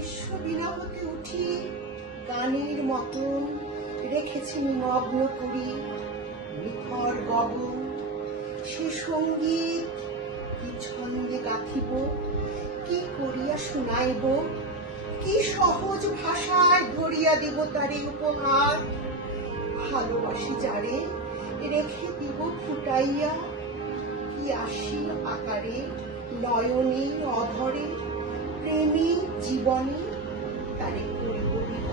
বিশ্ববীণা হতে উঠি গানের মতন রেখেছি নিমগ্ন করি নিখর গগন সে সংগীত কি ছন্দে গাথিব, কি করিয়া শুনাইব, কি সহজ ভাষায় ধরিয়া দেব তারে উপহার। ভালোবাসি যারে রেখে দিব ফুটাইয়া, কি আসীন আকারে নয়নে অধরে প্রেমী জীবনী তারে করিব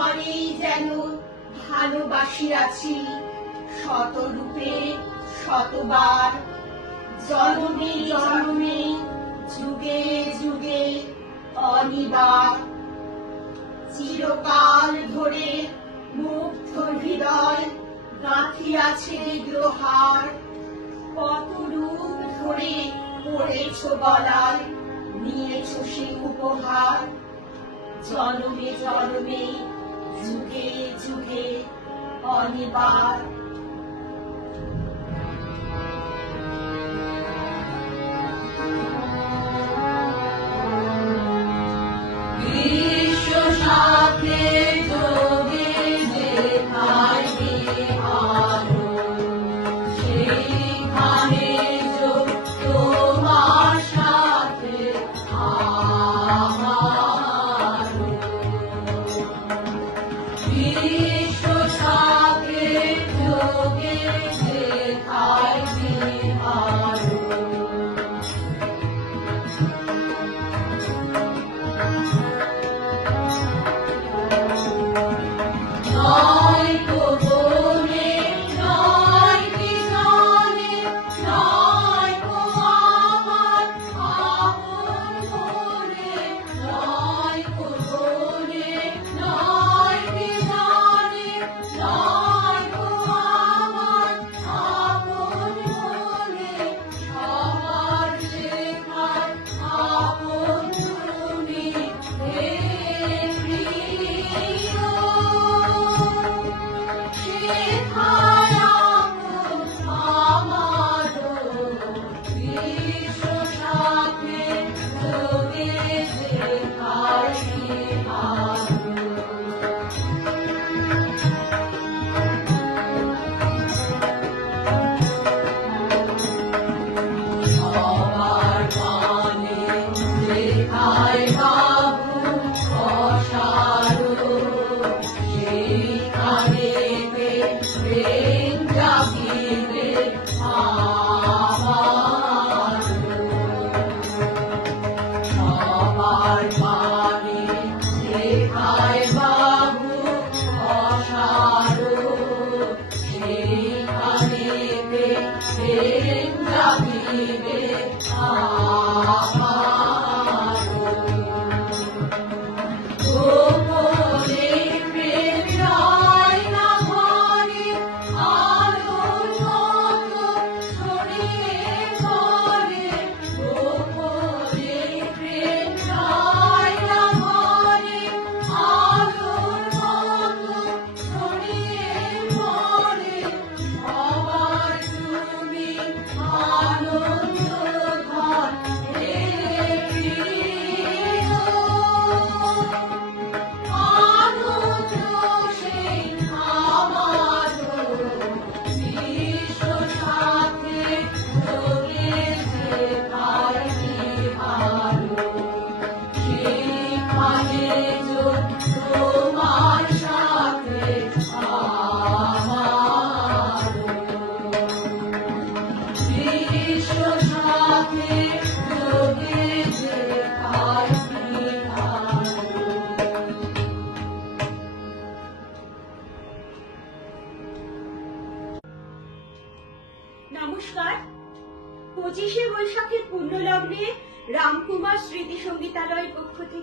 তোমারই যেন ভালোবাসি আছি। শত রূপে শতবার, জন্মে জন্মে, যুগে যুগে, অনিবার। চিরকাল ধরে মুগ্ধ হৃদয় গাঁথিয়াছে গ্রহার। কত রূপ ধরে পড়েছ গলায় নিয়েছ সে উপহার। জনমে জনমে যুগে যুগে অনিবার। বিশ্ব সাথে প্রেম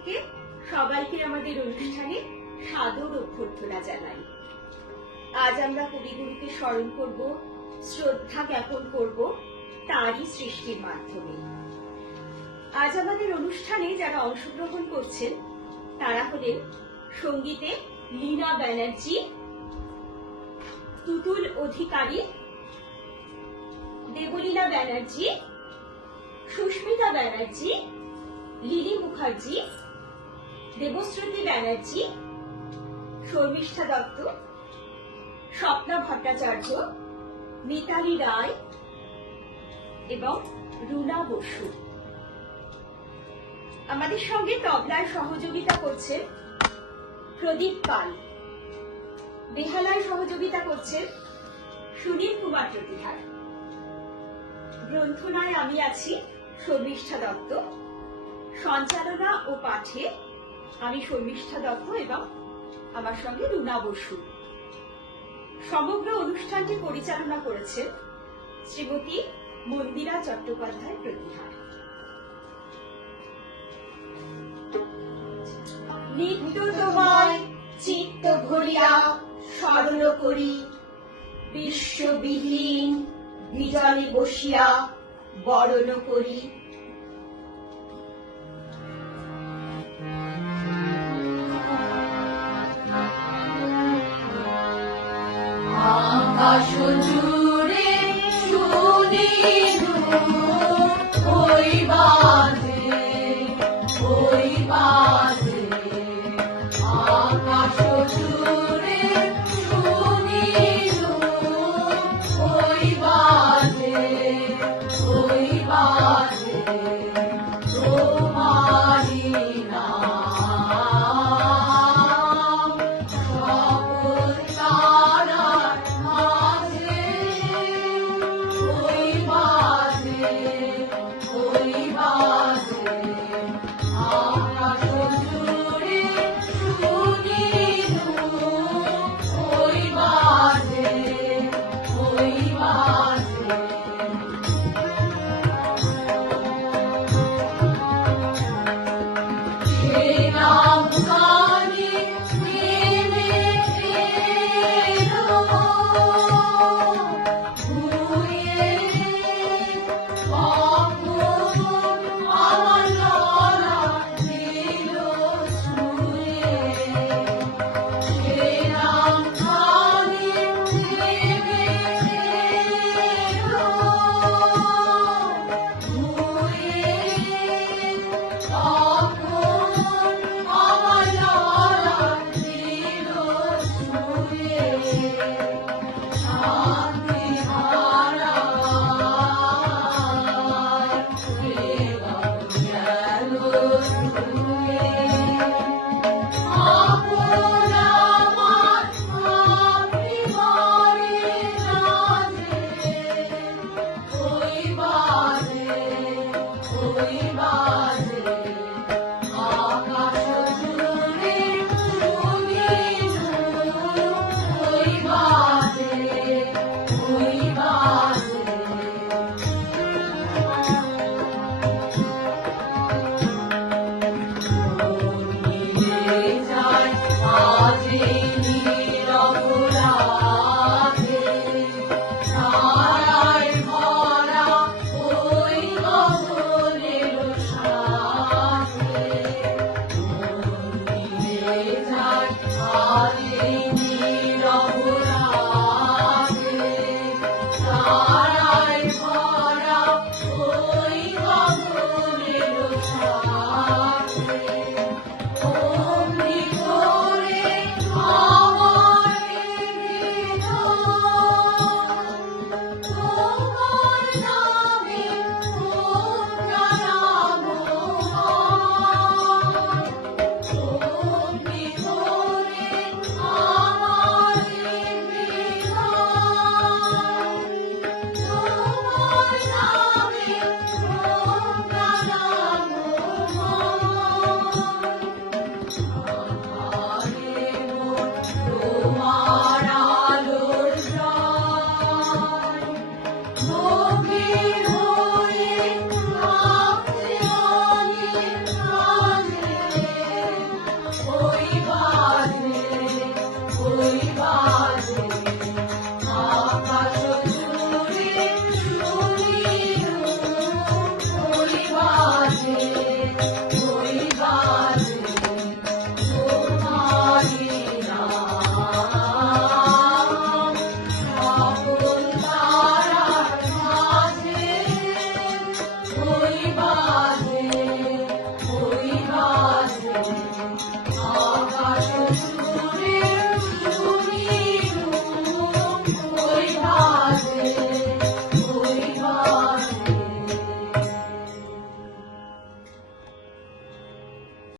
পক্ষ সবাইকে আমাদের অনুষ্ঠানে সাদর অভ্যর্থনা জানাই। আজ আমরা কবিগুরুকে স্মরণ করব, শ্রদ্ধা জ্ঞাপন করব তারই সৃষ্টির মাধ্যমে। আজ আমাদের অনুষ্ঠানে যারা অংশগ্রহণ করছেন, তারা হলেন সঙ্গীতে লীনা ব্যানার্জি, তুতুল অধিকারী, দেবলীনা ব্যানার্জি, সুস্মিতা ব্যানার্জি, লিলি মুখার্জি দেবশ্রুতি ব্যানার্জি, শর্মিষ্ঠা দত্ত, স্বপ্না ভট্টাচার্য, মিতালি রায় এবং রুনা বসু। আমাদের সঙ্গে তবলায় সহযোগিতা করছেন প্রদীপ পাল। বেহালায় সহযোগিতা করছেন সুনীল কুমার প্রতিহার। গ্রন্থনায় আমি আছি শর্মিষ্ঠা দত্ত। সঞ্চালনা ও পাঠে আমি শর্মিষ্ঠা দত্ত এবং আমার সঙ্গে রুনা বসু। সমগ্র অনুষ্ঠানটি পরিচালনা করেছেন শ্রীমতী মন্দিরা চট্টোপাধ্যায় প্রতিহার নিত্য তোমায় চিত্ত ভরিয়া স্মরণ করি, বিশ্ববিহীন বিজনে বসিয়া বরণ করি।